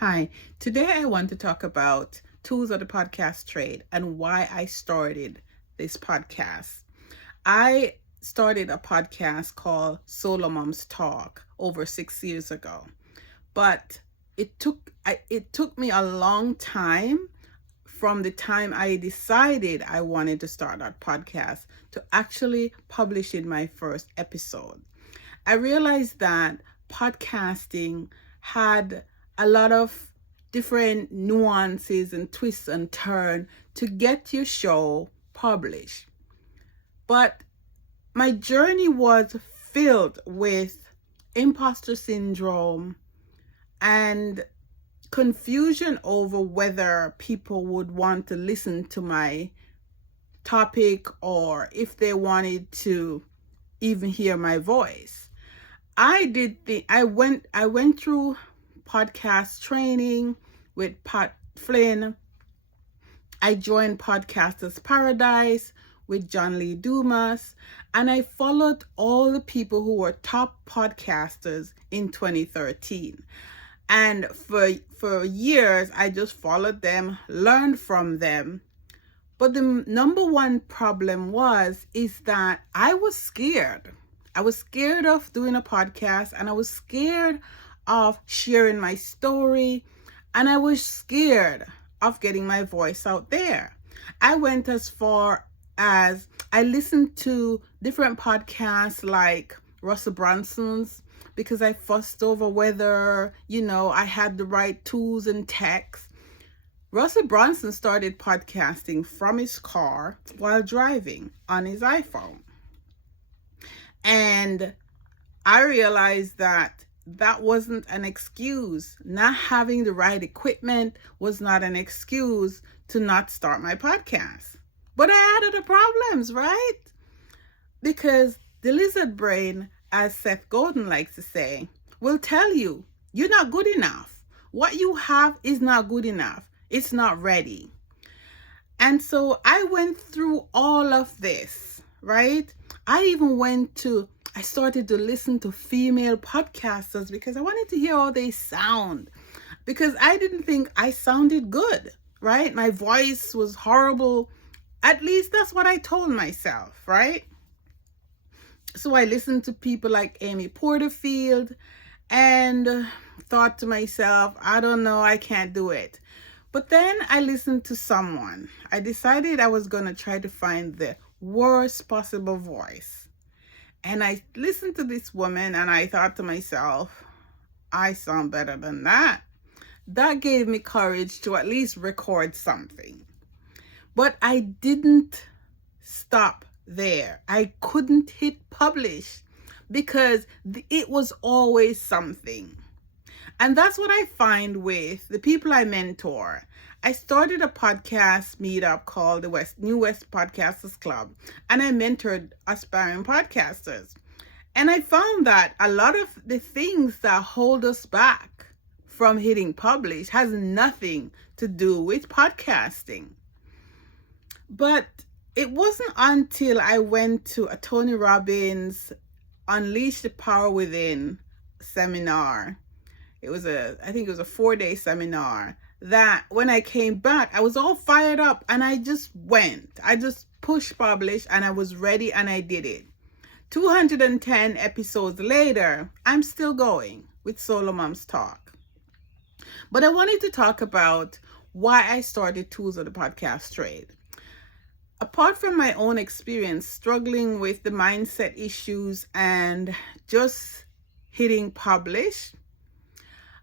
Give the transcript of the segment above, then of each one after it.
Hi, today I want to talk about tools of the podcast trade and why I started this podcast. I started a podcast called Solo Moms Talk over 6 years ago, but it took me a long time from the time I decided I wanted to start that podcast to actually publishing my first episode. I realized that podcasting had a lot of different nuances and twists and turns to get your show published. But my journey was filled with imposter syndrome and confusion over whether people would want to listen to my topic or if they wanted to even hear my voice. I went through podcast training with Pat Flynn. I joined Podcasters Paradise with John Lee Dumas, and I followed all the people who were top podcasters in 2013. And for years, I just followed them, learned from them. But the number one problem is that I was scared. I was scared of doing a podcast, and I was scared of sharing my story, and I was scared of getting my voice out there. I went as far as I listened to different podcasts like Russell Brunson's because I fussed over whether, I had the right tools and techs. Russell Brunson started podcasting from his car while driving on his iPhone. And I realized that wasn't an excuse. Not having the right equipment was not an excuse to not start my podcast. But I had other problems, right? Because the lizard brain, as Seth Godin likes to say, will tell you you're not good enough. What you have is not good enough. It's not ready. And so I went through all of this, right? I started to listen to female podcasters because I wanted to hear how they sound. Because I didn't think I sounded good, right? My voice was horrible. At least that's what I told myself, right? So I listened to people like Amy Porterfield and thought to myself, I don't know, I can't do it. But then I listened to someone. I decided I was going to try to find the worst possible voice. And I listened to this woman and I thought to myself, I sound better than that. That gave me courage to at least record something. But I didn't stop there. I couldn't hit publish because it was always something. And that's what I find with the people I mentor. I started a podcast meetup called the New West Podcasters Club, and I mentored aspiring podcasters. And I found that a lot of the things that hold us back from hitting publish has nothing to do with podcasting. But it wasn't until I went to a Tony Robbins Unleash the Power Within seminar. I think it was a 4-day seminar, that when I came back, I was all fired up and I just went. I just pushed publish and I was ready and I did it. 210 episodes later, I'm still going with Solo Moms Talk. But I wanted to talk about why I started Tools of the Podcast Trade. Apart from my own experience struggling with the mindset issues and just hitting publish,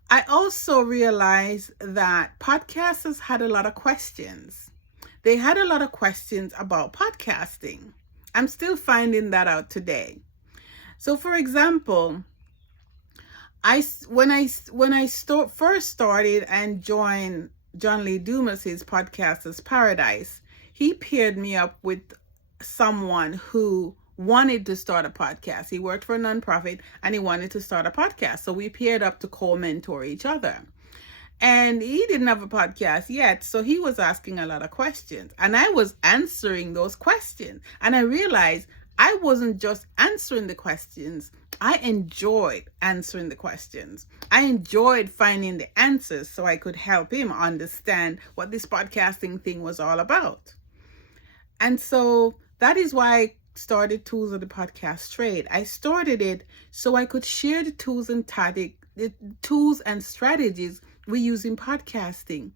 I also realized that podcasters had a lot of questions. They had a lot of questions about podcasting. I'm still finding that out today. So, for example, when I first started and joined John Lee Dumas' Podcasters Paradise, he paired me up with someone who wanted to start a podcast. He worked for a nonprofit and he wanted to start a podcast. So we paired up to co-mentor each other. And he didn't have a podcast yet, so he was asking a lot of questions. And I was answering those questions. And I realized I wasn't just answering the questions. I enjoyed answering the questions. I enjoyed finding the answers so I could help him understand what this podcasting thing was all about. And so that is why I started Tools of the Podcast Trade. I started it so I could share the tools and strategies we use in podcasting.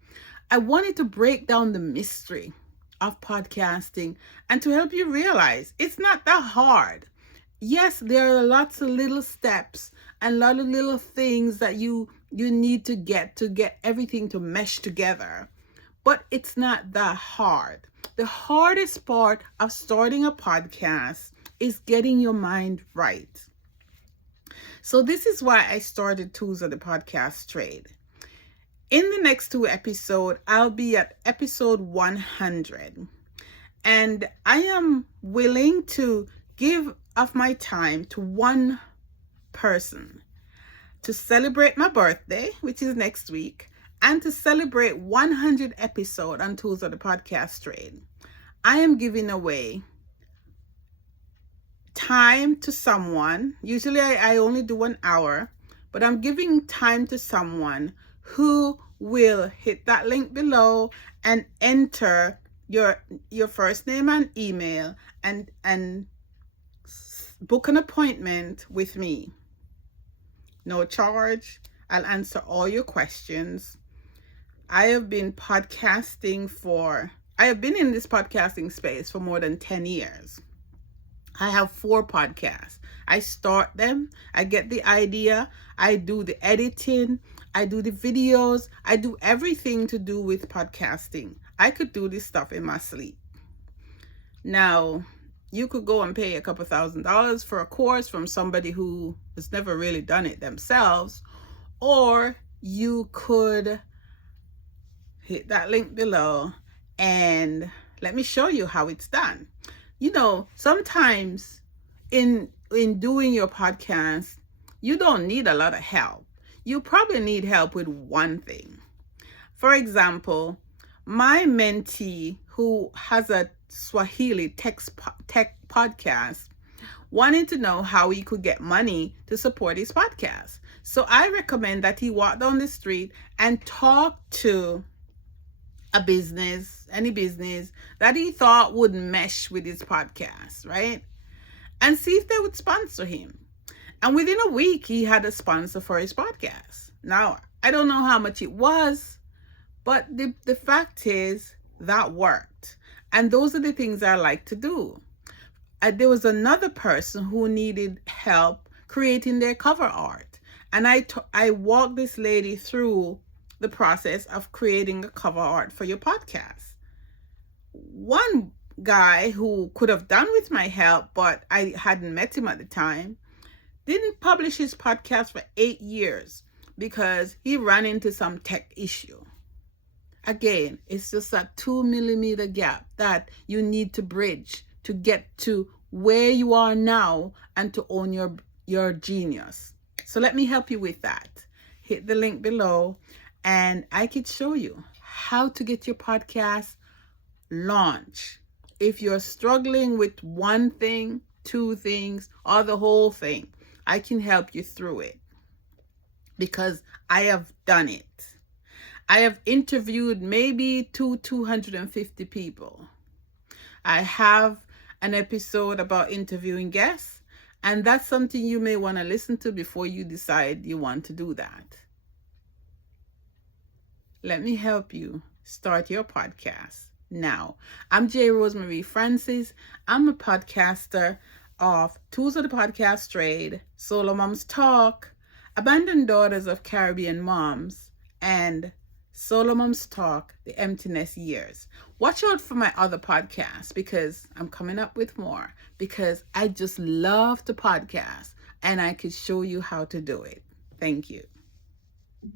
I wanted to break down the mystery of podcasting and to help you realize it's not that hard. Yes, there are lots of little steps and a lot of little things that you need to get everything to mesh together, but it's not that hard. The hardest part of starting a podcast is getting your mind right. So this is why I started Tools of the Podcast Trade. In the next 2 episodes, I'll be at episode 100. And I am willing to give of my time to one person to celebrate my birthday, which is next week, and to celebrate 100 episodes on Tools of the Podcast Trade. I am giving away time to someone. Usually I only do 1 hour, but I'm giving time to someone who will hit that link below and enter your first name and email and book an appointment with me. No charge. I'll answer all your questions. I have been in this podcasting space for more than 10 years. I have 4 podcasts. I start them, I get the idea, I do the editing, I do the videos, I do everything to do with podcasting. I could do this stuff in my sleep. Now, you could go and pay a couple $1,000s for a course from somebody who has never really done it themselves, or you could hit that link below and let me show you how it's done. You know, sometimes in doing your podcast, you don't need a lot of help. You probably need help with one thing. For example, my mentee who has a Swahili tech podcast wanted to know how he could get money to support his podcast. So I recommend that he walk down the street and talk to any business that he thought would mesh with his podcast, right? And see if they would sponsor him. And within a week, he had a sponsor for his podcast. Now, I don't know how much it was, but the fact is that worked. And those are the things I like to do. There was another person who needed help creating their cover art. And I walked this lady through the process of creating a cover art for your podcast. One guy who could have done with my help, but I hadn't met him at the time, didn't publish his podcast for 8 years because he ran into some tech issue. Again, it's just that 2 millimeter gap that you need to bridge to get to where you are now and to own your genius. So let me help you with that. Hit the link below and I could show you how to get your podcast launched. If you're struggling with one thing, 2 things, or the whole thing, I can help you through it because I have done it. I have interviewed maybe 250 people. I have an episode about interviewing guests, and that's something you may want to listen to before you decide you want to do that. Let me help you start your podcast now. I'm J. Rosemary Francis. I'm a podcaster of Tools of the Podcast Trade, Solo Moms Talk, Abandoned Daughters of Caribbean Moms, and Solo Moms Talk, The Emptiness Years. Watch out for my other podcasts because I'm coming up with more because I just love to podcast and I could show you how to do it. Thank you.